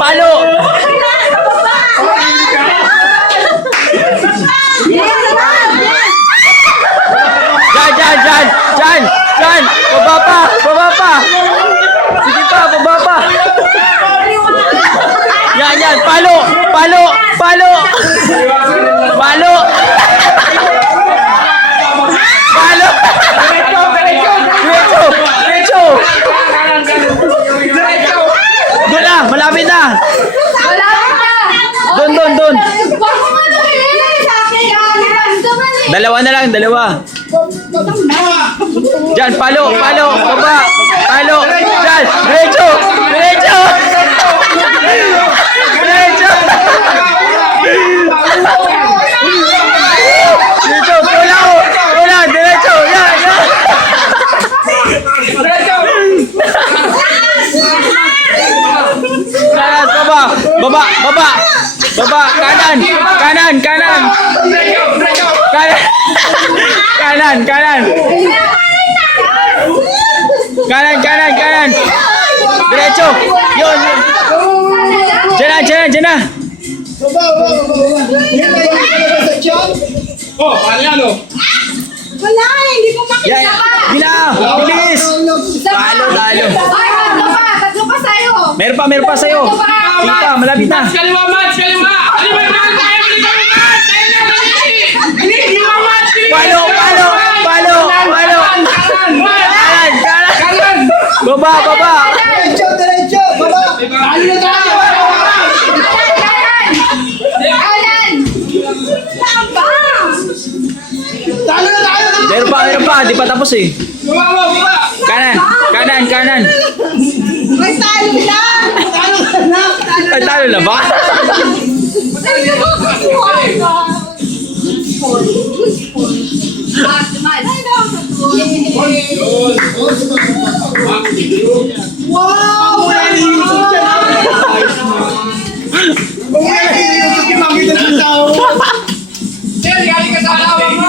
Palo! Diyan! Baba pa! Sige pa, baba pa! Yan! Palo! Diretso! Doon na! Malapit na! Doon! Dalawa na lang! Diyan, palo! Baba! Palo! Diyan! Diretso! Kulang! Diretso! Yan! Baba! Kanan! Kanan! Diretso! Yun! Diyan na! Oh, ano? Wala, hindi ko makita. Bilis! Talo! Tatlo pa sa'yo. Meron pa sa'yo! Sige pa, malapit na! Kaliwa! Palo! Kanan! Baba! Diretso! Baba! Talo na tayo! Meron pa! Di pa tapos eh! Kanan! May talo lang. Ay, talo na ba? Ay,